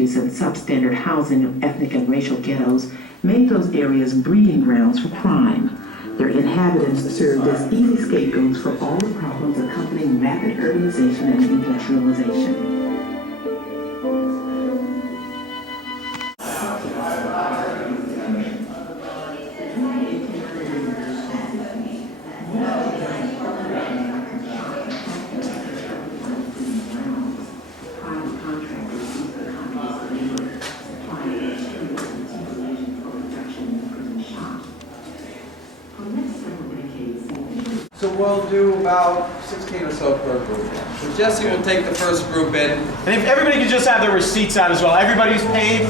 And substandard housing of ethnic and racial ghettos made those areas breeding grounds for crime. Their inhabitants served as easy scapegoats for all the problems accompanying rapid urbanization and industrialization. So we'll do about 16 or so per group. So Jesse will take the first group in. And if everybody could just have their receipts out as well. Everybody's paid?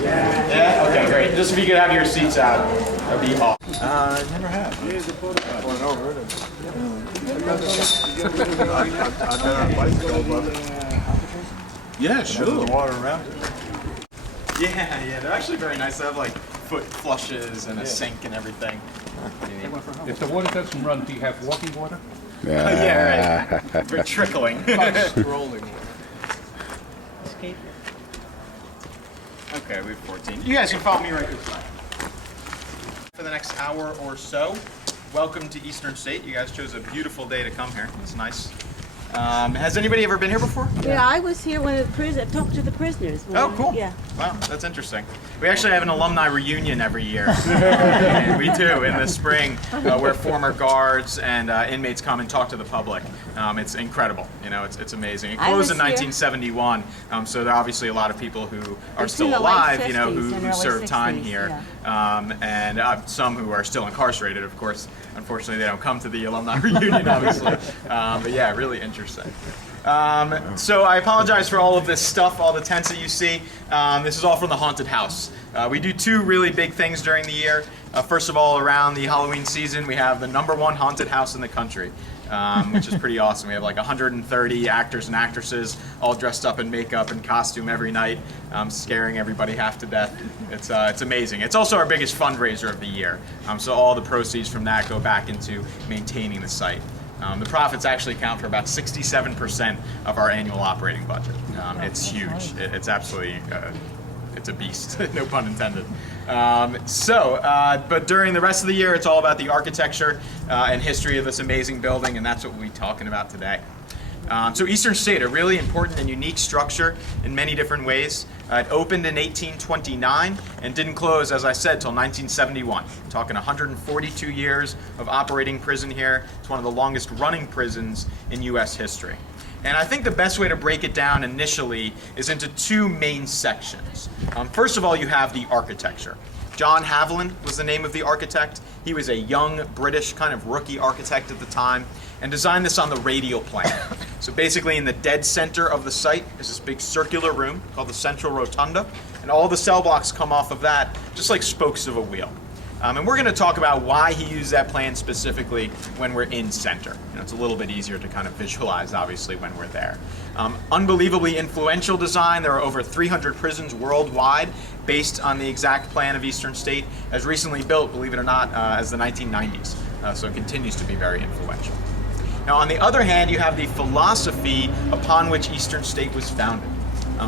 Yeah. Yeah? Okay, great. Just if you could have your receipts out, that'd be awesome. I never have. Going over it. I've been on bicycle, brother. Yeah, sure. There's water around it. Yeah, they're actually very nice. They have like foot flushes and a sink and everything. If the water doesn't run, do you have walking water? Yeah, right. We're trickling. Scrolling. Okay, we have 14. You guys can follow me right this way. For the next hour or so, welcome to Eastern State. You guys chose a beautiful day to come here. It's nice. Has anybody ever been here before? Yeah, I was here when I talked to the prisoners. Oh, cool. Yeah. Wow, that's interesting. We actually have an alumni reunion every year. We do, in the spring, where former guards and inmates come and talk to the public. It's incredible. You know, it's amazing. It closed in 1971, so there are obviously a lot of people who are still alive, you know, who served time here. Yeah. And some who are still incarcerated, of course. Unfortunately, they don't come to the alumni reunion, obviously. But yeah, really interesting. So I apologize for all of this stuff, all the tents that you see. This is all from the haunted house. We do two really big things during the year. First of all, around the Halloween season, we have the #1 haunted house in the country, which is pretty awesome. We have like 130 actors and actresses all dressed up in makeup and costume every night, scaring everybody half to death. It's amazing. It's also our biggest fundraiser of the year. So all the proceeds from that go back into maintaining the site. The profits actually account for about 67% of our annual operating budget. It's huge. It's absolutely, it's a beast, no pun intended. But during the rest of the year, it's all about the architecture and history of this amazing building, and that's what we'll be talking about today. So Eastern State, a really important and unique structure in many different ways. It opened in 1829 and didn't close, as I said, till 1971. We're talking 142 years of operating prison here. It's one of the longest running prisons in U.S. history. And I think the best way to break it down initially is into two main sections. First of all, you have the architecture. John Haviland was the name of the architect. He was a young British kind of rookie architect at the time and designed this on the radial plan. So basically in the dead center of the site is this big circular room called the Central Rotunda, and all the cell blocks come off of that just like spokes of a wheel. And we're going to talk about why he used that plan specifically when we're in center. You know, it's a little bit easier to kind of visualize, obviously, when we're there. Unbelievably influential design. There are over 300 prisons worldwide based on the exact plan of Eastern State, as recently built, believe it or not, as the 1990s. So it continues to be very influential. Now, on the other hand, you have the philosophy upon which Eastern State was founded,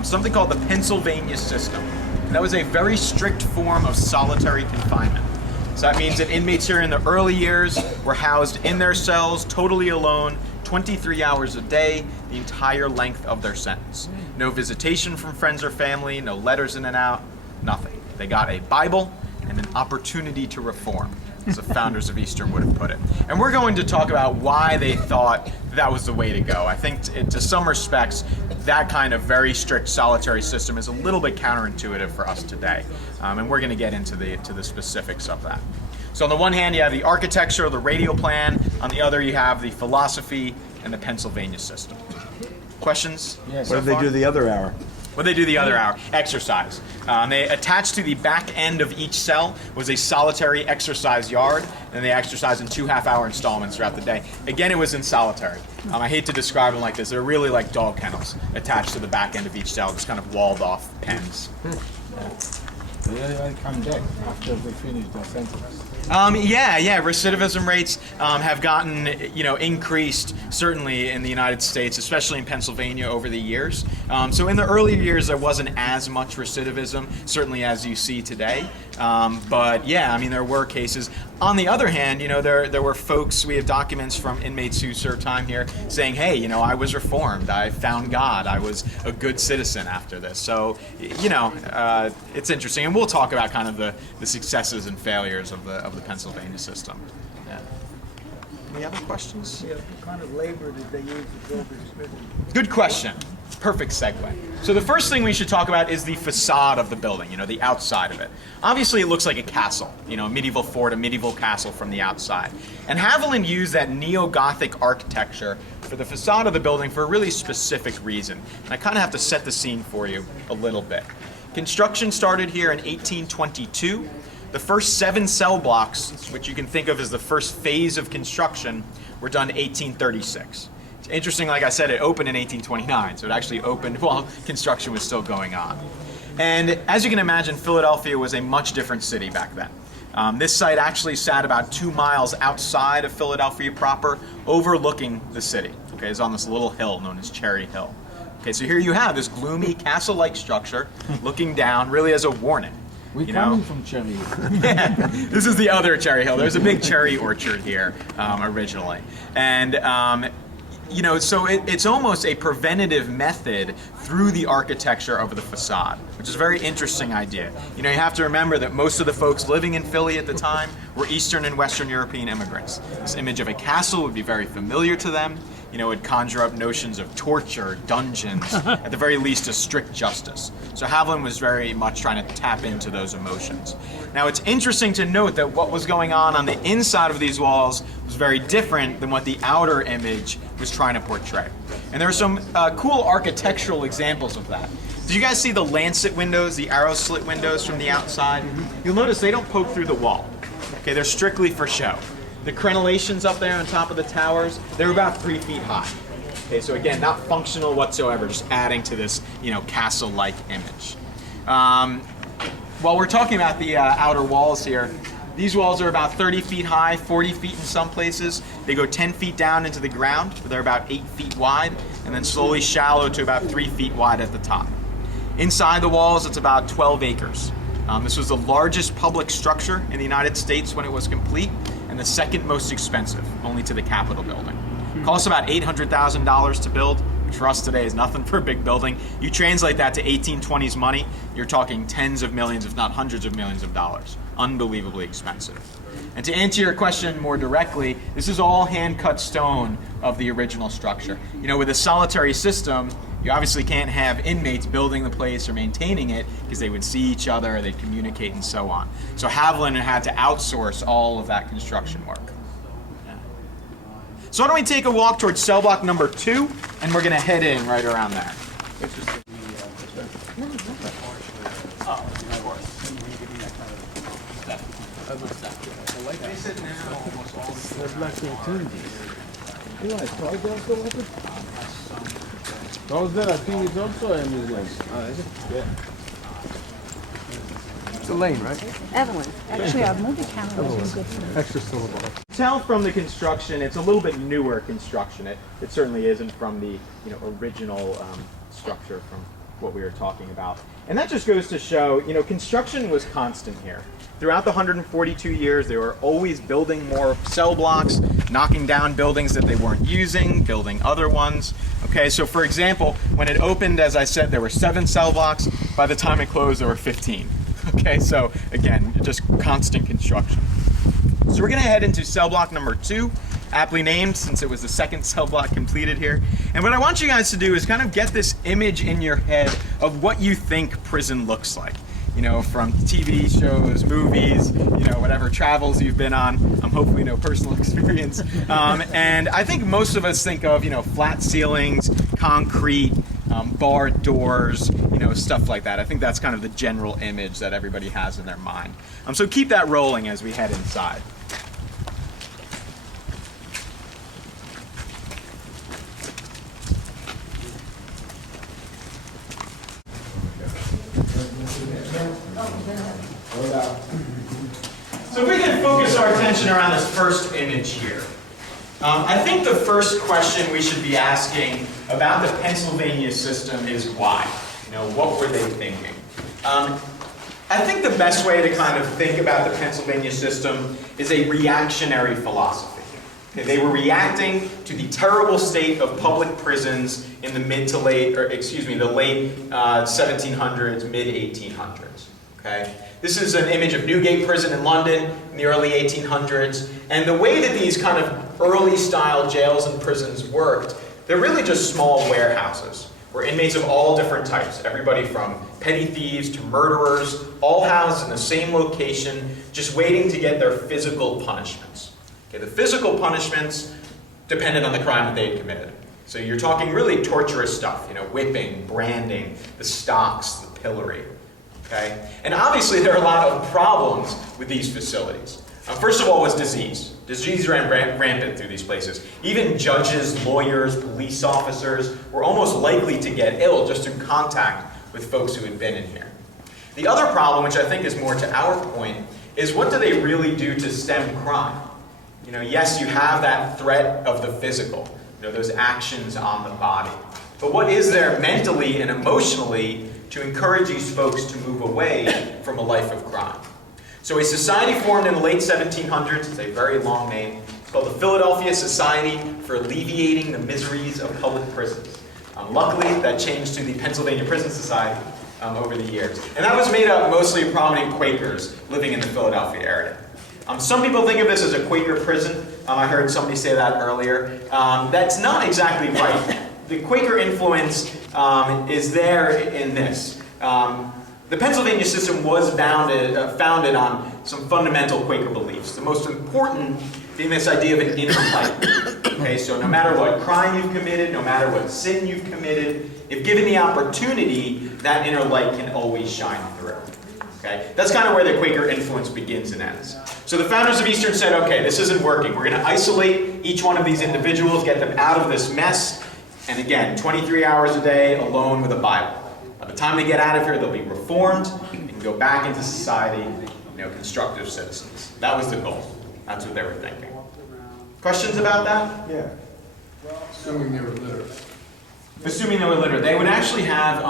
something called the Pennsylvania system. That was a very strict form of solitary confinement. So that means that inmates here in the early years were housed in their cells, totally alone, 23 hours a day, the entire length of their sentence. No visitation from friends or family, no letters in and out, nothing. They got a Bible and an opportunity to reform. as the founders of Eastern would have put it. And we're going to talk about why they thought that was the way to go. I think to some respects, that kind of very strict solitary system is a little bit counterintuitive for us today. And we're going to get into the specifics of that. So on the one hand, you have the architecture, the radial plan. On the other, you have the philosophy and the Pennsylvania system. Questions? What so did they far? do the other hour? What they do the other hour? Exercise. They attached to the back end of each cell was a solitary exercise yard, and they exercise in 2 half-hour installments throughout the day. Again, it was in solitary. I hate to describe them like this. They're really like dog kennels attached to the back end of each cell, just kind of walled off pens. They come back after they finish their sentence. Yeah. Recidivism rates have gotten, increased certainly in the United States, especially in Pennsylvania over the years. So in the earlier years, there wasn't as much recidivism, certainly as you see today. But yeah, I mean, there were cases. On the other hand, there were folks, we have documents from inmates who served time here saying, hey, I was reformed, I found God, I was a good citizen after this. So, it's interesting. And we'll talk about kind of the successes and failures of the Pennsylvania system. Yeah. Any other questions? Yeah, what kind of labor did they use to build these buildings? Good question. Perfect segue. So the first thing we should talk about is the facade of the building, the outside of it. Obviously, it looks like a castle, a medieval fort, a medieval castle from the outside. And Haviland used that neo-Gothic architecture for the facade of the building for a really specific reason. And I kind of have to set the scene for you a little bit. Construction started here in 1822. The first 7 cell blocks, which you can think of as the first phase of construction, were done in 1836. It's interesting, like I said, it opened in 1829, so it actually opened while construction was still going on. And as you can imagine, Philadelphia was a much different city back then. This site actually sat about 2 miles outside of Philadelphia proper, overlooking the city. Okay, it's on this little hill known as Cherry Hill. Okay, so here you have this gloomy castle-like structure looking down really as a warning. We're coming from Cherry Hill. Yeah, this is the other Cherry Hill. There's a big cherry orchard here originally. And so it's almost a preventative method through the architecture of the facade, which is a very interesting idea. You have to remember that most of the folks living in Philly at the time were Eastern and Western European immigrants. This image of a castle would be very familiar to them. It would conjure up notions of torture, dungeons, at the very least a strict justice. So Haviland was very much trying to tap into those emotions. Now it's interesting to note that what was going on the inside of these walls was very different than what the outer image was trying to portray. And there are some cool architectural examples of that. Did you guys see the lancet windows, the arrow slit windows from the outside? You'll notice they don't poke through the wall. Okay, they're strictly for show. The crenellations up there on top of the towers, they're about 3 feet high. Okay, so again, not functional whatsoever, just adding to this, castle-like image. While we're talking about the outer walls here, these walls are about 30 feet high, 40 feet in some places. They go 10 feet down into the ground, where they're about 8 feet wide, and then slowly shallow to about 3 feet wide at the top. Inside the walls, it's about 12 acres. This was the largest public structure in the United States when it was complete, and the second most expensive, only to the Capitol building. It costs about $800,000 to build, which for us today is nothing for a big building. You translate that to 1820s money, you're talking tens of millions, if not hundreds of millions of dollars. Unbelievably expensive. And to answer your question more directly, this is all hand-cut stone of the original structure. With a solitary system, you obviously can't have inmates building the place or maintaining it because they would see each other, they'd communicate, and so on. So Haviland had to outsource all of that construction work. Yeah. So why don't we take a walk towards cell block number 2, and we're going to head in right around there. Those there, I think, is also a museum. Yeah. It's a lane, right? Evelyn, actually, our movie camera was good for Extra syllable. Tell from the construction, it's a little bit newer construction. It certainly isn't from the original structure from what we were talking about. And that just goes to show, construction was constant here. Throughout the 142 years, they were always building more cell blocks, knocking down buildings that they weren't using, building other ones. Okay, so for example, when it opened, as I said, there were 7 cell blocks. By the time it closed, there were 15. Okay, so again, just constant construction. So we're going to head into cell block number 2, aptly named since it was the second cell block completed here. And what I want you guys to do is kind of get this image in your head of what you think prison looks like. You know, from TV shows, movies, you know, whatever travels you've been on. Hopefully no personal experience. And I think most of us think of, you know, flat ceilings, concrete, barred doors, you know, stuff like that. I think that's kind of the general image that everybody has in their mind. So keep that rolling as we head inside. So if we can focus our attention around this first image here. I think the first question we should be asking about the Pennsylvania system is why? You know, what were they thinking? I think the best way to kind of think about the Pennsylvania system is a reactionary philosophy. Okay, they were reacting to the terrible state of public prisons in the the late 1700s, mid 1800s. Okay? This is an image of Newgate Prison in London in the early 1800s. And the way that these kind of early style jails and prisons worked, they're really just small warehouses where inmates of all different types, everybody from petty thieves to murderers, all housed in the same location, just waiting to get their physical punishments. Okay, the physical punishments depended on the crime that they had committed. So you're talking really torturous stuff, you know, whipping, branding, the stocks, the pillory. Okay? And obviously there are a lot of problems with these facilities. First of all was disease. Disease ran rampant through these places. Even judges, lawyers, police officers were almost likely to get ill just through contact with folks who had been in here. The other problem, which I think is more to our point, is what do they really do to stem crime? You know, yes, you have that threat of the physical, you know, those actions on the body. But what is there mentally and emotionally to encourage these folks to move away from a life of crime? So a society formed in the late 1700s, it's a very long name, it's called the Philadelphia Society for Alleviating the Miseries of Public Prisons. Luckily, that changed to the Pennsylvania Prison Society over the years. And that was made up mostly of prominent Quakers living in the Philadelphia area. Some people think of this as a Quaker prison. I heard somebody say that earlier. That's not exactly right. The Quaker influence is there in this. The Pennsylvania system was founded on some fundamental Quaker beliefs. The most important being this idea of an inner light. Okay, so no matter what crime you've committed, no matter what sin you've committed, if given the opportunity, that inner light can always shine through. Okay, that's kind of where the Quaker influence begins and ends. So the founders of Eastern said, okay, this isn't working. We're going to isolate each one of these individuals, get them out of this mess, and again, 23 hours a day alone with a Bible. By the time they get out of here, they'll be reformed and go back into society, you know, constructive citizens. That was the goal. That's what they were thinking. Questions about that? Yeah. Assuming they were literate. Assuming they were literate. They would actually have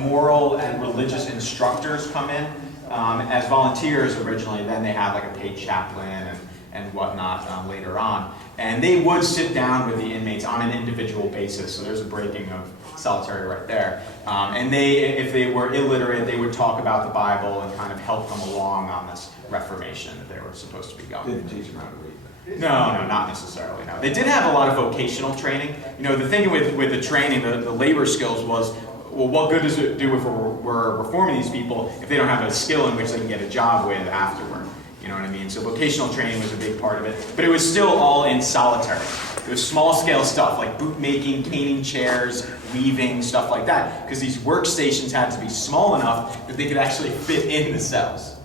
moral and religious instructors come in as volunteers originally. Then they had like a paid chaplain and whatnot later on. And they would sit down with the inmates on an individual basis. So there's a breaking of solitary right there. And if they were illiterate, they would talk about the Bible and kind of help them along on this reformation that they were supposed to be going. Didn't teach them how to read. No, not necessarily, no. They did have a lot of vocational training. You know, the thing with the training, the labor skills was, well, what good does it do if we're reforming these people if they don't have a skill in which they can get a job with afterward? You know what I mean? So vocational training was a big part of it. But it was still all in solitary. It was small-scale stuff like boot making, caning chairs, weaving, stuff like that. Because these workstations had to be small enough that they could actually fit in the cells.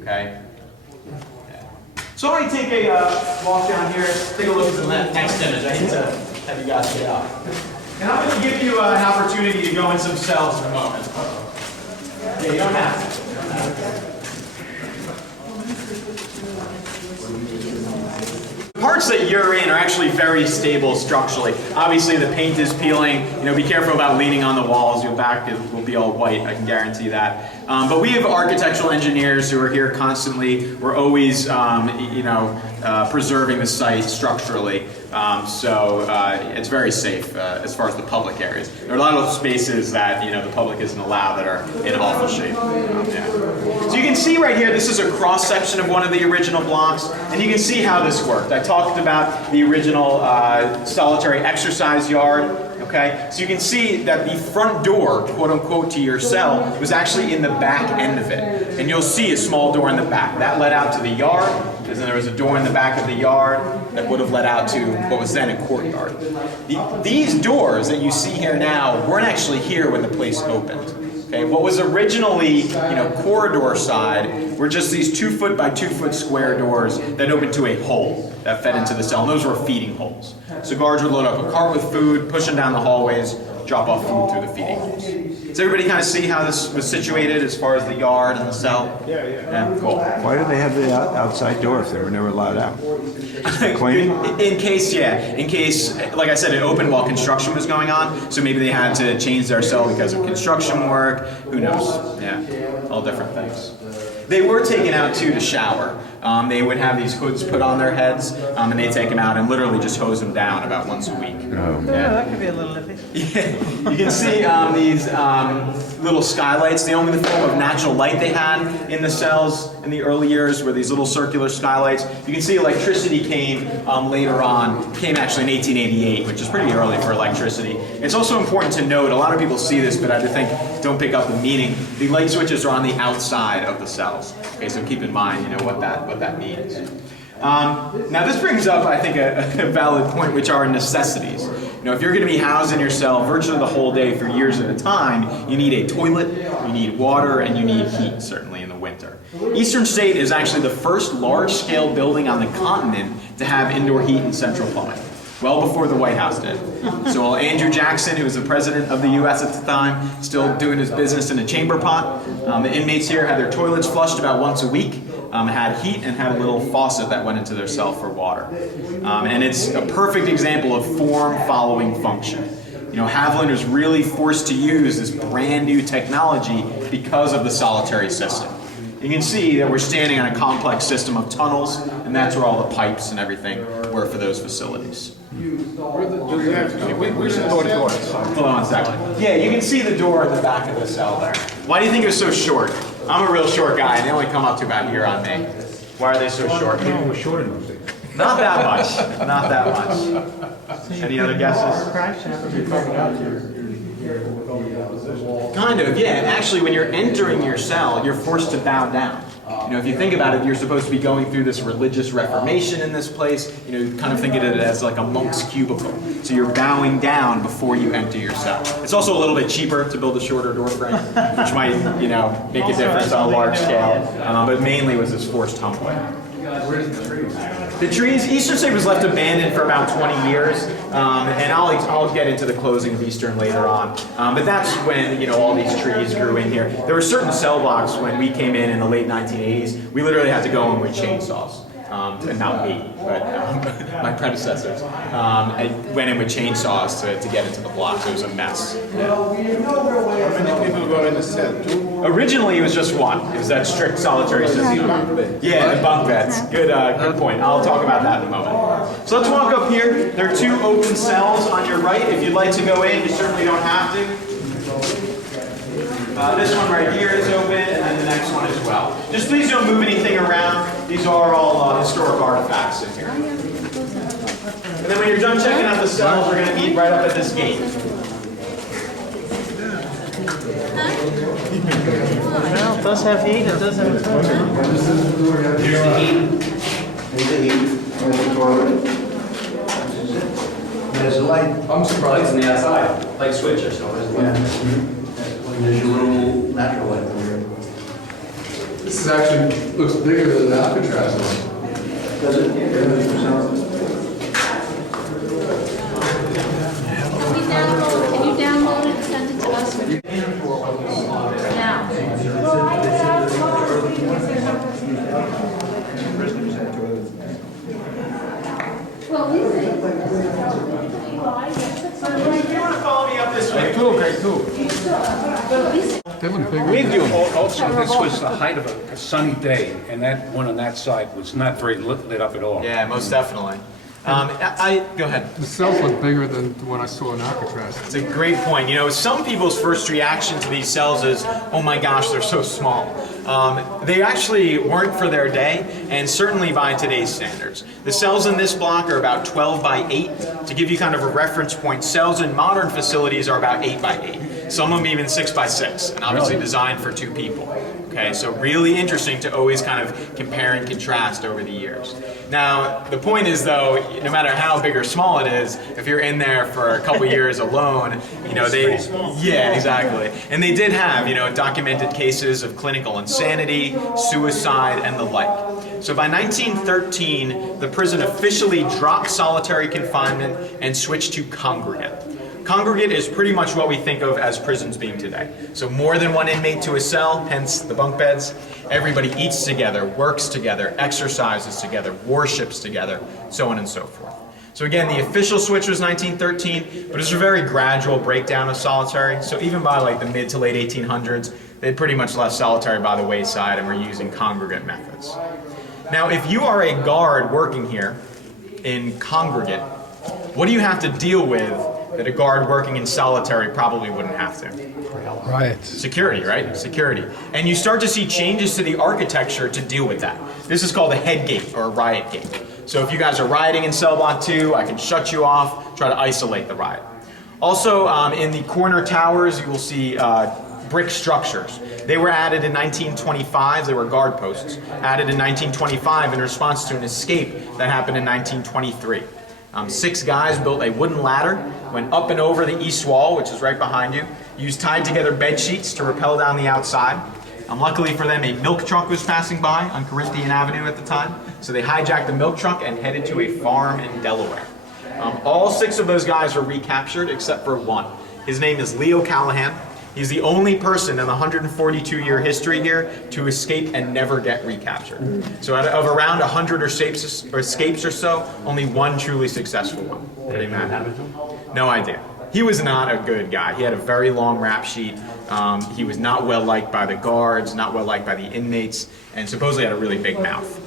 Okay? So I'm going to take a walk down here, take a look at the next image. I hate to have you guys get up. And I'm going to give you an opportunity to go in some cells in a moment. Yeah, you don't have to. The parts that you're in are actually very stable structurally. Obviously the paint is peeling. You know, be careful about leaning on the walls. Your back will be all white, I can guarantee that. But we have architectural engineers who are here constantly. We're always, preserving the site structurally. It's very safe as far as the public areas. There are a lot of spaces that the public isn't allowed that are in awful shape. Yeah. So you can see right here, this is a cross section of one of the original blocks, and you can see how this worked. I talked about the original solitary exercise yard. Okay, so you can see that the front door, quote unquote, to your cell was actually in the back end of it. And you'll see a small door in the back. That led out to the yard, because then there was a door in the back of the yard that would have led out to what was then a courtyard. These doors that you see here now weren't actually here when the place opened. Okay, what was originally, corridor side were just these 2 foot by 2 foot square doors that opened to a hole that fed into the cell, and those were feeding holes. So guards would load up a cart with food, push them down the hallways, drop off food through the feeding holes. Does everybody kind of see how this was situated as far as the yard and the cell? Yeah, cool. Why did they have the outside door if they were never allowed out? Cleaning? In case, like I said, it opened while construction was going on, so maybe they had to change their cell because of construction work, who knows, yeah, all different things. They were taken out too to shower. They would have these hoods put on their heads, and they'd take them out and literally just hose them down about once a week. Oh, that could be a little iffy. Yeah. You can see these little skylights. The only form of natural light they had in the cells in the early years were these little circular skylights. You can see electricity came later on, came actually in 1888, which is pretty early for electricity. It's also important to note, a lot of people see this, but I think don't pick up the meaning. The light switches are on the outside of the cells. Okay, so keep in mind, what that means. Now this brings up, I think, a valid point, which are necessities. If you're going to be housed in your cell virtually the whole day for years at a time, you need a toilet, you need water, and you need heat, certainly in the winter. Eastern State is actually the first large-scale building on the continent to have indoor heat and central plumbing, well before the White House did. So while Andrew Jackson, who was the president of the U.S. at the time, still doing his business in a chamber pot, the inmates here had their toilets flushed about once a week, had heat, and had a little faucet that went into their cell for water. And it's a perfect example of form following function. Haviland was really forced to use this brand new technology because of the solitary system. You can see that we're standing on a complex system of tunnels, and that's where all the pipes and everything were for those facilities. Where's the door? Hold on a second. Yeah, you can see the door in the back of the cell there. Why do you think it was so short? I'm a real short guy, and they only come up to about here on me. Why are they so short? People were short in those days. Not that much. Not that much. Any other guesses? Kind of, yeah. Actually, when you're entering your cell, you're forced to bow down. If you think about it, you're supposed to be going through this religious reformation in this place. Kind of think of it as like a monk's cubicle. So you're bowing down before you enter your cell. It's also a little bit cheaper to build a shorter door frame, which might, make a difference on a large scale. But mainly was this forced humbling. Where's the trees? The trees, Eastern State was left abandoned for about 20 years, and I'll get into the closing of Eastern later on. But that's when, all these trees grew in here. There were certain cell blocks when we came in the late 1980s, we literally had to go in with chainsaws. And not me, but my predecessors. I went in with chainsaws to get into the blocks. It was a mess. Yeah. How many people go in the cell? Originally, it was just one. It was that strict solitary system. Yeah, the bunk beds. Good point. I'll talk about that in a moment. So let's walk up here. There are 2 open cells on your right. If you'd like to go in, you certainly don't have to. This one right here is open, and then the next one as well. Just please don't move anything around. These are all historic artifacts in here. And then when you're done checking out the cells, we're going to meet right up at this gate. Well, it does have heat, it does have a temperature. There's a light. I'm surprised on the outside. Light switch or so, isn't it? There's your little natural light over here. This is actually looks bigger than the Alcatraz one. Does it? Can you download it and send it to us? Now. Well, we say. If you want to follow me up this way. Okay, cool. With you. Also, this was the height of a sunny day, and that one on that side was not very lit up at all. Yeah, most definitely. Go ahead. The cells look bigger than the one I saw in Alcatraz. It's a great point. You know, some people's first reaction to these cells is, oh my gosh, they're so small. They actually weren't for their day, and certainly by today's standards. The cells in this block are about 12 by 8. To give you kind of a reference point, cells in modern facilities are about 8 by 8. Some of them even 6 by 6, and obviously designed for 2 people. Okay, so really interesting to always kind of compare and contrast over the years. Now, the point is though, no matter how big or small it is, if you're in there for a couple years alone, you know, yeah, exactly. And they did have, you know, documented cases of clinical insanity, suicide, and the like. So by 1913, the prison officially dropped solitary confinement and switched to congregate. Congregate is pretty much what we think of as prisons being today. So more than one inmate to a cell, hence the bunk beds. Everybody eats together, works together, exercises together, worships together, so on and so forth. So again, the official switch was 1913, but it's a very gradual breakdown of solitary. So even by like the mid to late 1800s, they'd pretty much left solitary by the wayside and were using congregate methods. Now, if you are a guard working here in congregate, what do you have to deal with that a guard working in solitary probably wouldn't have to? Right. Security, right? Security. And you start to see changes to the architecture to deal with that. This is called a head gate or a riot gate. So if you guys are rioting in cell block 2, I can shut you off, try to isolate the riot. Also, in the corner towers, you will see brick structures. They were added in 1925. They were guard posts. Added in 1925 in response to an escape that happened in 1923. 6 guys built a wooden ladder, went up and over the east wall, which is right behind you, used tied together bed sheets to rappel down the outside. Luckily for them, a milk truck was passing by on Corinthian Avenue at the time, so they hijacked the milk truck and headed to a farm in Delaware. All 6 of those guys were recaptured except for one. His name is Leo Callahan. He's the only person in the 142-year history here to escape and never get recaptured. So out of around 100 escapes or so, only one truly successful one. Did they have it? No idea. He was not a good guy. He had a very long rap sheet. He was not well liked by the guards, not well liked by the inmates, and supposedly had a really big mouth.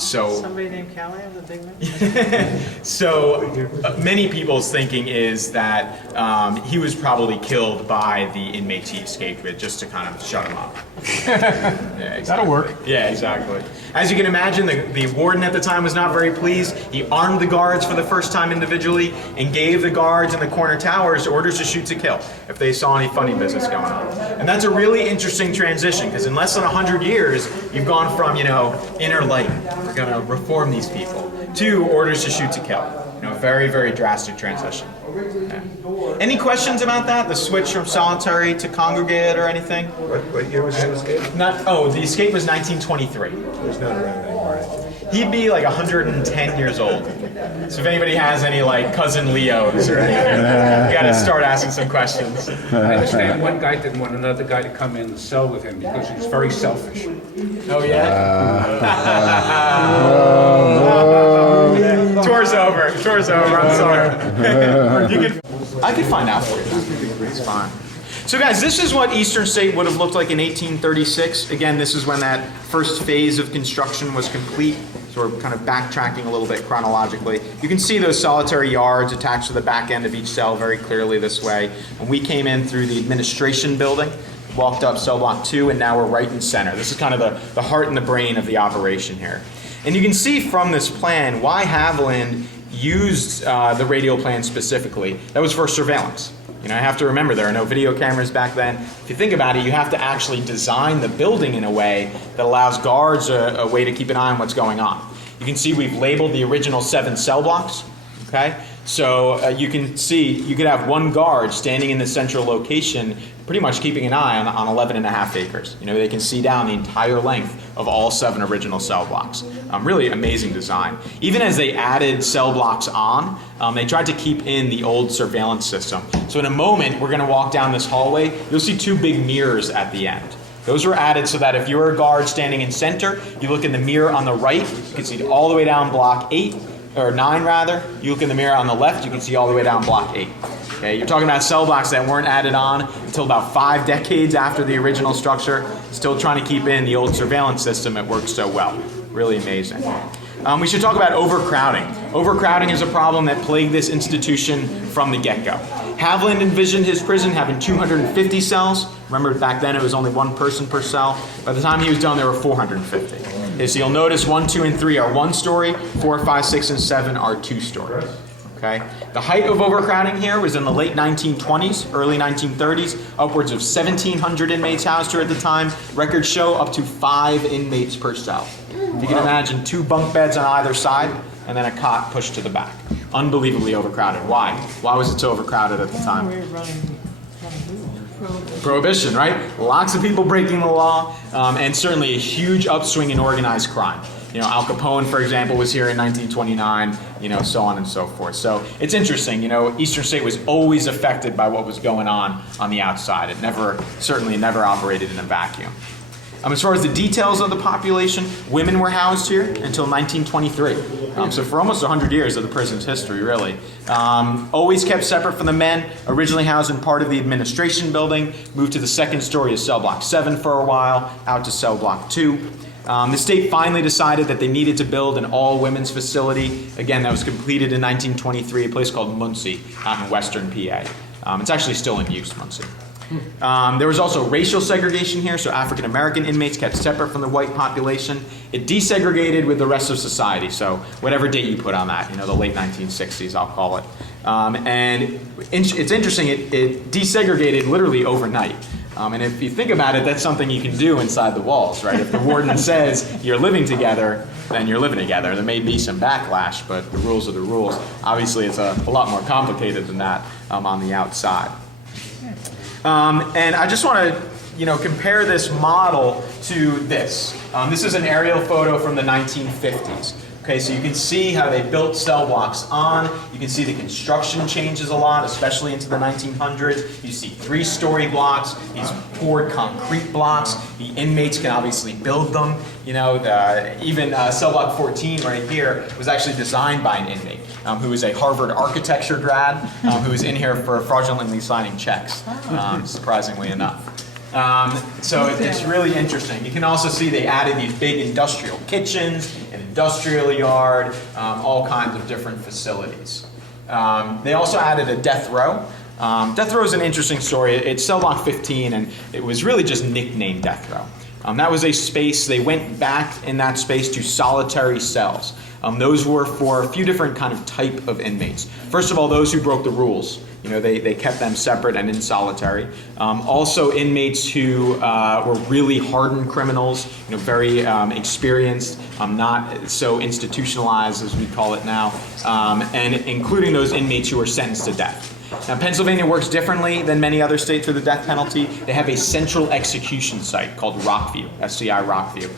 Somebody named Callahan with a big mouth? So many people's thinking is that he was probably killed by the inmates he escaped with just to kind of shut him up. Yeah, exactly. That'll work. Yeah, exactly. As you can imagine, the warden at the time was not very pleased. He armed the guards for the first time individually and gave the guards in the corner towers orders to shoot to kill if they saw any funny business going on. And that's a really interesting transition because in less than 100 years, you've gone from, you know, inner light, we're going to reform these people, to orders to shoot to kill. You know, very, very drastic transition. Okay. Any questions about that? The switch from solitary to congregate or anything? What year was that escape? The escape was 1923. He's not around anymore. He'd be like 110 years old. So if anybody has any like cousin Leos or anything, you got to start asking some questions. I understand one guy didn't want another guy to come in the cell with him because he's very selfish. Oh yeah? Tour's over. Tour's over. I'm sorry. I could find out for you. It's fine. So guys, this is what Eastern State would have looked like in 1836. Again, this is when that first phase of construction was complete. So we're kind of backtracking a little bit chronologically. You can see those solitary yards attached to the back end of each cell very clearly this way. And we came in through the administration building, walked up cell block 2, and now we're right in center. This is kind of the heart and the brain of the operation here. And you can see from this plan why Haviland used the radial plan specifically. That was for surveillance. You know, I have to remember there are no video cameras back then. If you think about it, you have to actually design the building in a way that allows guards a way to keep an eye on what's going on. You can see we've labeled the original 7 cell blocks, okay? So you can see you could have one guard standing in the central location pretty much keeping an eye on 11.5 acres. You know, they can see down the entire length of all 7 original cell blocks. Really amazing design. Even as they added cell blocks on, they tried to keep in the old surveillance system. So in a moment, we're gonna walk down this hallway. You'll see 2 big mirrors at the end. Those were added so that if you're a guard standing in center, you look in the mirror on the right, you can see all the way down block 8, or 9 rather. You look in the mirror on the left, you can see all the way down block 8. Okay, you're talking about cell blocks that weren't added on until about 5 decades after the original structure. Still trying to keep in the old surveillance system. It worked so well. Really amazing. We should talk about overcrowding. Overcrowding is a problem that plagued this institution from the get-go. Haviland envisioned his prison having 250 cells. Remember, back then it was only one person per cell. By the time he was done, there were 450. Okay, so you'll notice 1, 2, and 3 are 1-story, 4, 5, 6, and 7 are 2-story. Okay? The height of overcrowding here was in the late 1920s, early 1930s. Upwards of 1,700 inmates housed here at the time. Records show up to 5 inmates per cell. You can imagine 2 bunk beds on either side, and then a cot pushed to the back. Unbelievably overcrowded. Why? Why was it so overcrowded at the time? Prohibition, right? Lots of people breaking the law, and certainly a huge upswing in organized crime. You know, Al Capone, for example, was here in 1929, you know, so on and so forth. So it's interesting, you know, Eastern State was always affected by what was going on the outside. It certainly never operated in a vacuum. As far as the details of the population, women were housed here until 1923. So for almost 100 years of the prison's history, really. Always kept separate from the men, originally housed in part of the administration building, moved to the 2nd story of cell block 7 for a while, out to cell block 2. The state finally decided that they needed to build an all-women's facility. Again, that was completed in 1923, a place called Muncie out in western PA. It's actually still in use, Muncie. There was also racial segregation here, so African American inmates kept separate from the white population. It desegregated with the rest of society, so whatever date you put on that, you know, the late 1960s, I'll call it. And it's interesting, it desegregated literally overnight. And if you think about it, that's something you can do inside the walls, right? If the warden says you're living together, then you're living together. There may be some backlash, but the rules are the rules. Obviously, it's a lot more complicated than that on the outside. And I just want to, you know, compare this model to this. This is an aerial photo from the 1950s. Okay, so you can see how they built cell blocks on. You can see the construction changes a lot, especially into the 1900s. You see 3-story blocks, these poured concrete blocks. The inmates can obviously build them. You know, even cell block 14 right here was actually designed by an inmate who was a Harvard architecture grad who was in here for fraudulently signing checks, surprisingly enough. So it's really interesting. You can also see they added these big industrial kitchens, an industrial yard, all kinds of different facilities. They also added a death row. Death row is an interesting story. It's cell block 15, and it was really just nicknamed death row. That was a space, they went back in that space to solitary cells. Those were for a few different kind of type of inmates. First of all, those who broke the rules. You know, they kept them separate and in solitary. Also inmates who were really hardened criminals, you know, very experienced, not so institutionalized as we call it now, and including those inmates who were sentenced to death. Now, Pennsylvania works differently than many other states with the death penalty. They have a central execution site called Rockview, SCI Rockview.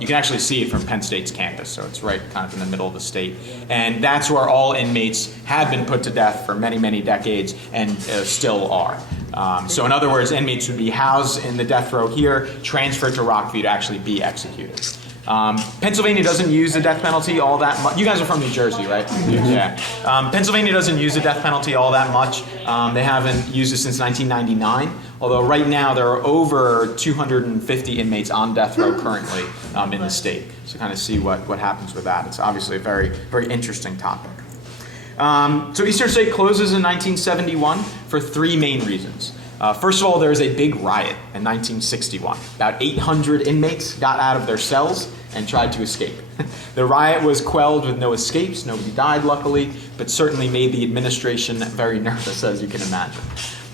You can actually see it from Penn State's campus, so it's right kind of in the middle of the state. And that's where all inmates have been put to death for many, many decades and still are. So in other words, inmates would be housed in the death row here, transferred to Rockview to actually be executed. Pennsylvania doesn't use the death penalty all that much. You guys are from New Jersey, right? Yeah. Pennsylvania doesn't use the death penalty all that much. They haven't used it since 1999, although right now there are over 250 inmates on death row currently in the state. So kind of see what happens with that. It's obviously a very, very interesting topic. So Eastern State closes in 1971 for 3 main reasons. First of all, there was a big riot in 1961. About 800 inmates got out of their cells and tried to escape. The riot was quelled with no escapes. Nobody died, luckily, but certainly made the administration very nervous, as you can imagine.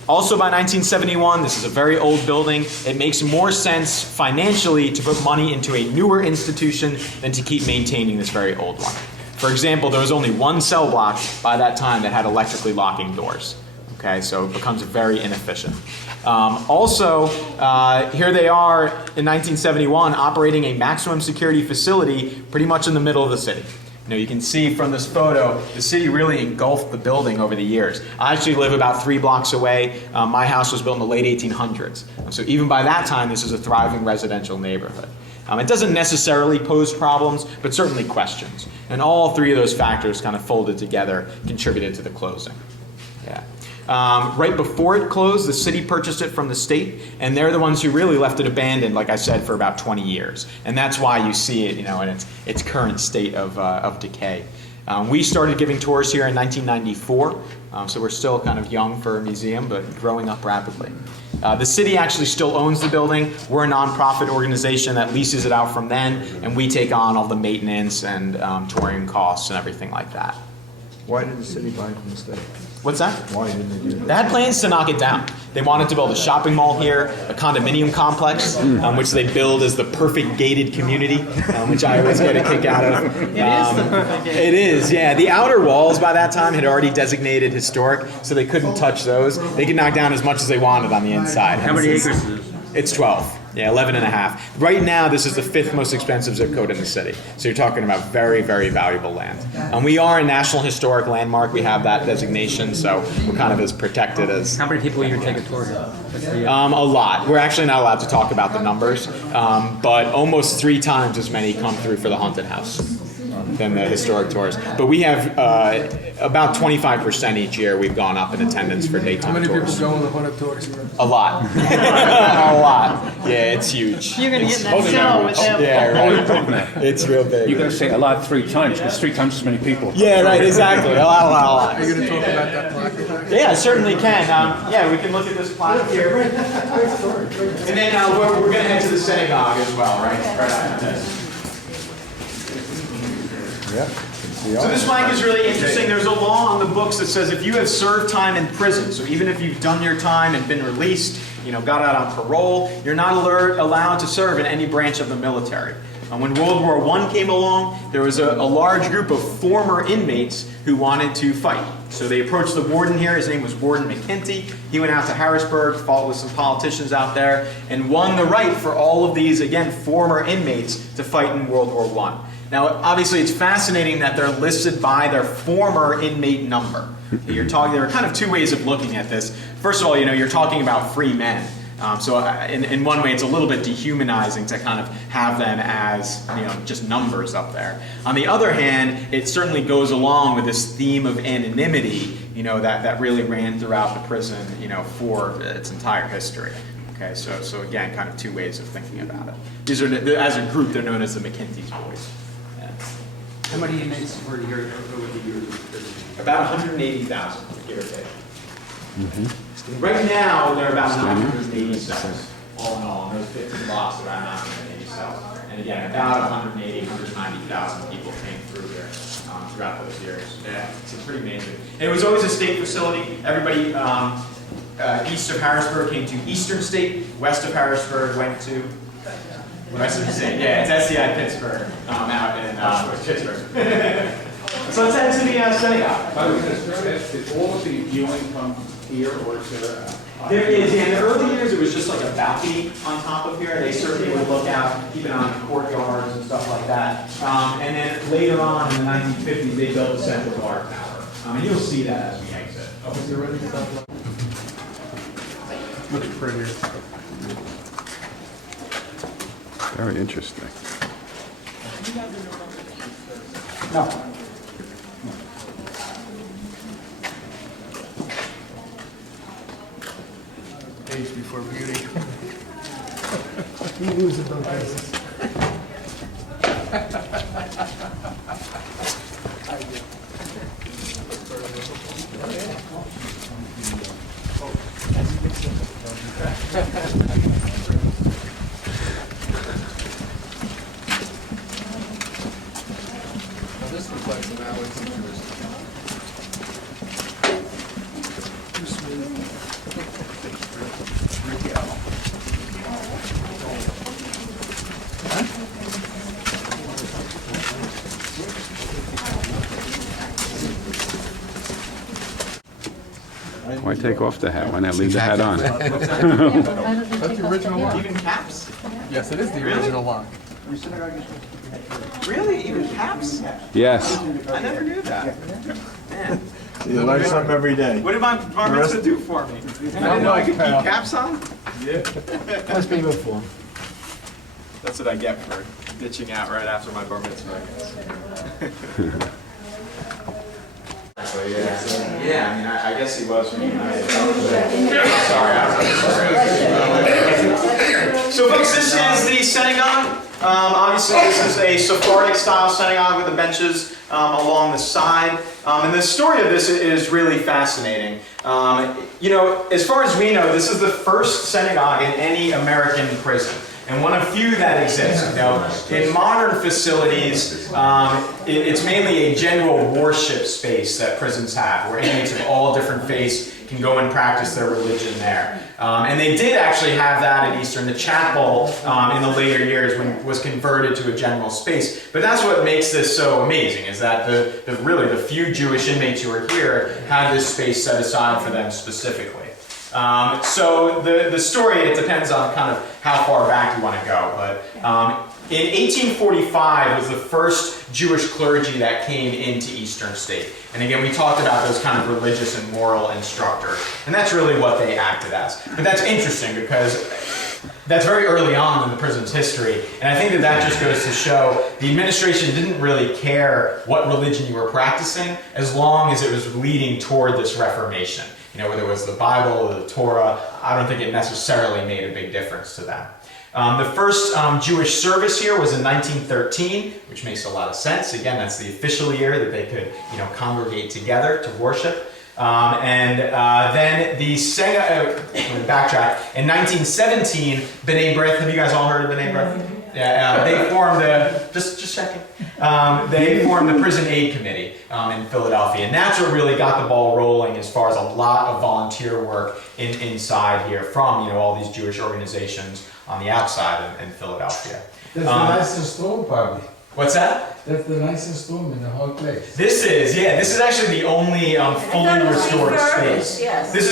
Also by 1971, this is a very old building. It makes more sense financially to put money into a newer institution than to keep maintaining this very old one. For example, there was only 1 cell block by that time that had electrically locking doors. Okay, so it becomes very inefficient. Here they are in 1971 operating a maximum security facility pretty much in the middle of the city. You know, you can see from this photo, the city really engulfed the building over the years. I actually live about 3 blocks away. My house was built in the late 1800s. So even by that time, this is a thriving residential neighborhood. It doesn't necessarily pose problems, but certainly questions. And all 3 of those factors kind of folded together contributed to the closing. Yeah. Right before it closed, the city purchased it from the state, and they're the ones who really left it abandoned, like I said, for about 20 years. And that's why you see it, in its current state of decay. We started giving tours here in 1994, so we're still kind of young for a museum, but growing up rapidly. The city actually still owns the building. We're a nonprofit organization that leases it out from them, and we take on all the maintenance and touring costs and everything like that. Why did the city buy it from the state? What's that? Why didn't they do that? They had plans to knock it down. They wanted to build a shopping mall here, a condominium complex, which they build as the perfect gated community, which I always get a kick out of. It is the perfect game. It is, yeah. The outer walls by that time had already designated historic, so they couldn't touch those. They could knock down as much as they wanted on the inside. How many acres is this? It's 12. Yeah, 11 and a half. Right now, this is the 5th most expensive zip code in the city. So you're talking about very, very valuable land. We are a National Historic Landmark. We have that designation, so we're kind of as protected as... How many people you take a tour? A lot. We're actually not allowed to talk about the numbers, but almost 3 times as many come through for the haunted house than the historic tours. But we have about 25% each year we've gone up in attendance for daytime tours. How many people go on the haunted tours? A lot. A lot. Yeah, it's huge. You're going to get in that cell with them. Yeah, right. It's real big. You got to say a lot 3 times, because 3 times as many people. Yeah, right, exactly. A lot. Are you going to talk about that plaque? Yeah, certainly can. Yeah, we can look at this plaque here. And then we're going to head to the synagogue as well, right? Right after this. Yeah. So this plaque is really interesting. There's a law on the books that says if you have served time in prison, so even if you've done your time and been released, got out on parole, you're not allowed to serve in any branch of the military. When World War I came along, there was a large group of former inmates who wanted to fight. So they approached the warden here. His name was Warden McKinty. He went out to Harrisburg, fought with some politicians out there, and won the right for all of these, again, former inmates to fight in World War I. Now, obviously, it's fascinating that they're listed by their former inmate number. There are kind of 2 ways of looking at this. First of all, you're talking about free men. So in one way, it's a little bit dehumanizing to kind of have them as just numbers up there. On the other hand, it certainly goes along with this theme of anonymity, that really ran throughout the prison, for its entire history. Okay, so again, kind of 2 ways of thinking about it. These are, as a group, they're known as the McKinty's Boys. Yeah. How many inmates were here over the years? About 180,000, give or take. Right now, there are about 980 cells, all in all. In those 15 blocks, around 980 cells. And again, about 180, 190,000 people came through here throughout those years. Yeah, it's pretty amazing. And it was always a state facility. Everybody east of Harrisburg came to Eastern State, west of Harrisburg went to west of the state. Yeah, it's SCI Pittsburgh out in Pittsburgh. So let's head to the synagogue. Did all of the viewing come here, or is there There is, yeah, in the early years it was just like a balcony on top of here. They certainly would look out, keep an eye on courtyards and stuff like that. And then later on in the 1950s they built a central guard tower. And you'll see that as we exit. Looks prettier. Very interesting. No. Age before beauty. You lose it both ways. Now this reflects an alley features. Too smooth. Why take off the hat? Why not leave the hat on? That's the original lock. Even caps? Yes, it is the original lock. Really? Even caps? Yes. I never knew that. Man. You learn something every day. What did my bar mitzvah do for me? I didn't know I could keep caps on? Yeah. Must be good for him. That's what I get for ditching out right after my bar mitzvah, I guess. exactly. Yeah. Yeah. I mean, I guess he was from the United States. Sorry. So, folks, this is the synagogue. Obviously, this is a Sephardic style synagogue with the benches along the side. And the story of this is really fascinating. You know, as far as we know, this is the first synagogue in any American prison, and one of few that exist. You know, in modern facilities, it's mainly a general worship space that prisons have, where inmates of all different faiths can go and practice their religion there. And they did actually have that at Eastern. The chapel in the later years was converted to a general space. But that's what makes this so amazing, is that really the few Jewish inmates who are here had this space set aside for them specifically. So the story, it depends on kind of how far back you want to go. But in 1845 was the first Jewish clergy that came into Eastern State. And again, we talked about those kind of religious and moral instructor. And that's really what they acted as. But that's interesting because that's very early on in the prison's history. And I think that just goes to show the administration didn't really care what religion you were practicing as long as it was leading toward this Reformation. You know, whether it was the Bible or the Torah, I don't think it necessarily made a big difference to them. The first Jewish service here was in 1913, which makes a lot of sense. Again, that's the official year that they could, you know, congregate together to worship. Then the backtrack. In 1917, B'nai B'rith, have you guys all heard of B'nai B'rith? Yeah, they formed just checking. They formed the Prison Aid Committee in Philadelphia, and that's what really got the ball rolling as far as a lot of volunteer work inside here from, you know, all these Jewish organizations on the outside in Philadelphia. That's the nicest room, probably. What's that? That's the nicest room in the whole place. This is actually the only fully restored space. Yes. This